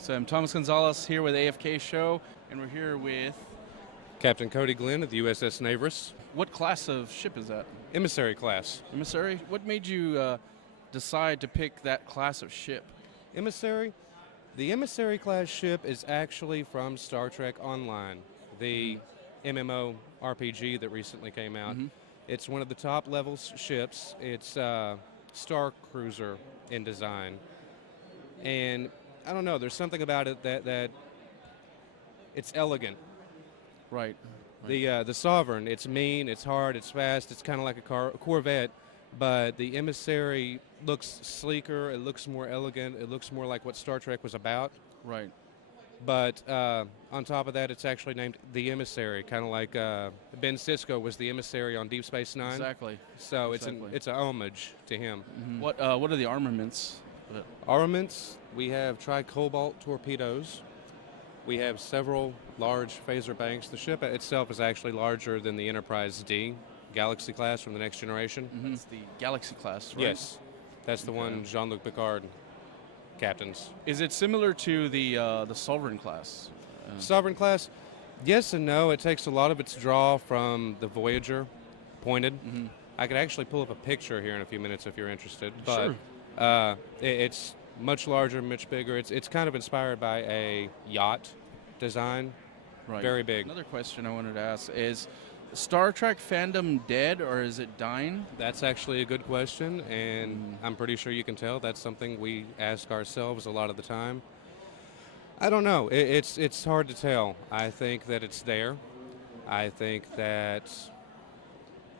So I'm Thomas Gonzalez here with AFK Show, and we're here with... Captain Cody Glenn of the USS Navras. What class of ship is that? Emissary class. Emissary? What made you decide to pick that class of ship? Emissary? The Emissary class ship is actually from Star Trek Online, the MMO RPG that recently came out. It's one of the top level ships. It's Star Cruiser in design. And I don't know, there's something about it that it's elegant. Right. The Sovereign, it's mean, it's hard, it's fast, it's kind of like a Corvette, but the Emissary looks sleeker, it looks more elegant, it looks more like what Star Trek was about. Right. But on top of that, it's actually named the Emissary, kind of like Ben Sisko was the Emissary on Deep Space Nine. Exactly. So exactly. it's an homage to him. What are the armaments of it? Armaments, we have tri-cobalt torpedoes. We have several large phaser banks. The ship itself is actually larger than the Enterprise D Galaxy class from the Next Generation. It's the Galaxy class, right? Yes, that's the one Jean-Luc Picard captains. Is it similar to the Sovereign class? Sovereign class, yes and no. It takes a lot of its draw from the Voyager, pointed. I could actually pull up a picture here in a few minutes if you're interested. But Sure. It's much larger, much bigger. It's kind of inspired by a yacht design. Right. Very big. Another question I wanted to ask is, Star Trek fandom dead or is it dying? That's actually a good question, and I'm pretty sure you can tell that's something we ask ourselves a lot of the time. I don't know. It's hard to tell. I think that it's there. I think that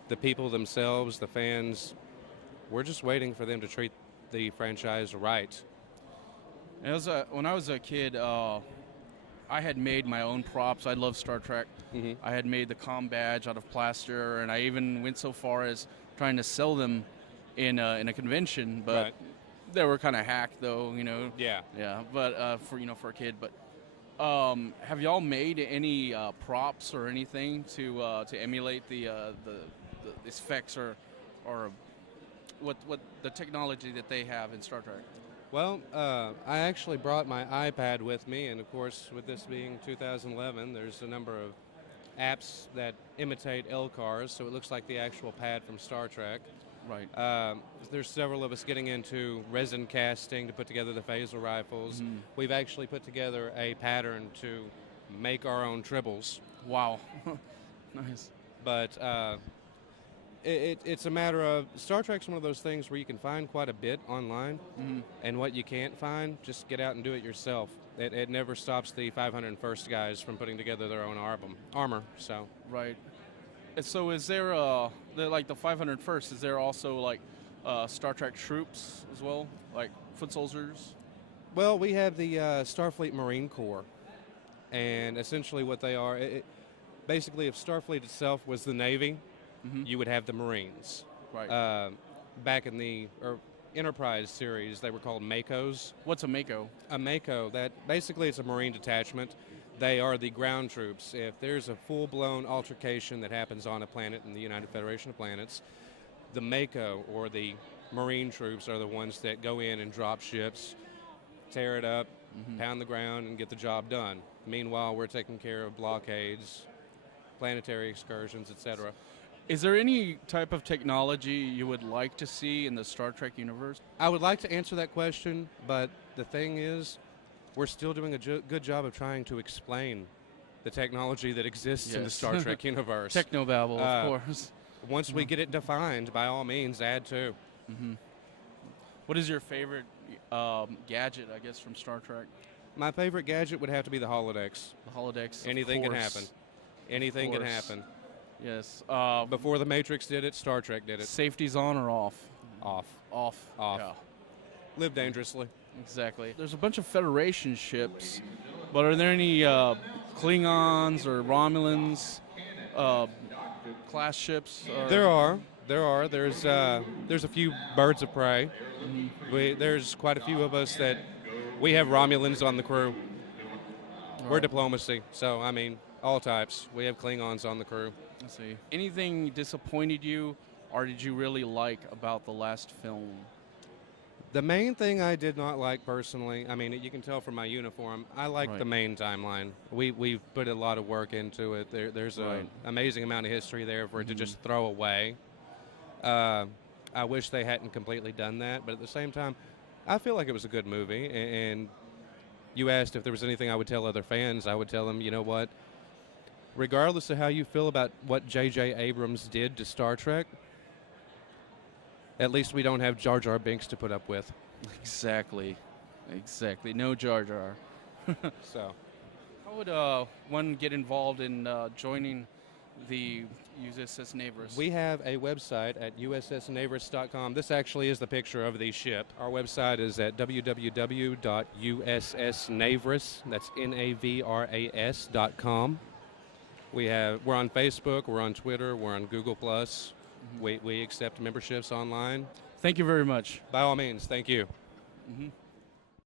the people themselves, the fans, we're just waiting for them to treat the franchise right. When I was a kid, I had made my own props. I love Star Trek. I had made the comm badge out of plaster, and I even went so far as trying to sell them in a convention. But they were kind of hacked, though. Yeah. Yeah. But for a kid. But have y'all made any props or anything to emulate the effects or what the technology that they have in Star Trek? Well, I actually brought my iPad with me, and of course, with this being 2011, there's a number of apps that imitate L-cars, so it looks like the actual pad from Star Trek. Right. There's several of us getting into resin casting to put together the phaser rifles. We've actually put together a pattern to make our own tribbles. Wow. Nice. But it's a matter of, Star Trek's one of those things where you can find quite a bit online, and what you can't find, just get out and do it yourself. It never stops the 501st guys from putting together their own armor. So right. And so is there like the 501st? Is there also like Star Trek troops as well, like foot soldiers? Well, we have the Starfleet Marine Corps, and essentially what they are, basically if Starfleet itself was the Navy, you would have the Marines. Right. Back in the Enterprise series, they were called MACOs. What's a MACO? A MACO, that basically it's a Marine detachment. They are the ground troops. If there's a full-blown altercation that happens on a planet in the United Federation of Planets, the MACO, or the Marine troops, are the ones that go in and drop ships, tear it up, pound the ground, and get the job done. Meanwhile, we're taking care of blockades, planetary excursions, etc. Is there any type of technology you would like to see in the Star Trek universe? I would like to answer that question, but the thing is, we're still doing a good job of trying to explain the technology that exists in the Star Trek universe. Technobabble, of course. Once we get it defined, by all means, add to. What is your favorite gadget, I guess, from Star Trek? My favorite gadget would have to be the holodecks. The holodecks. Anything of can course. happen. Anything can course. happen. Yes. Before the Matrix did it, Star Trek did it. Safety's on or off? Off. Off. Off. Yeah. Live dangerously. Exactly. There's a bunch of Federation ships, but are there any Klingons or Romulans uh, class ships? Or, There are. There's a few birds of prey. There's quite a few of us that we have Romulans on the crew. We're diplomacy, so I mean all types. We have Klingons on the crew. Let's see. Anything disappointed you, or did you really like about the last film? The main thing I did not like personally, I mean, you can tell from my uniform, I like Right. the main timeline. We've put a lot of work into it. There's Right. an amazing amount of history there for it to just throw away. I wish they hadn't completely done that, but at the same time, I feel like it was a good movie. And you asked if there was anything I would tell other fans. I would tell them, you know what? Regardless of how you feel about what J.J. Abrams did to Star Trek, at least we don't have Jar Jar Binks to put up with. Exactly. No Jar Jar. So, How would one get involved in joining the USS Navras? we have a website at ussnavras.com. This actually is the picture of the ship. Our website is at www.ussnavras, that's Navras.com. We're on Facebook, we're on Twitter, we're on Google+. We accept memberships online. Thank you very much. By all means, thank you. Mm-hmm.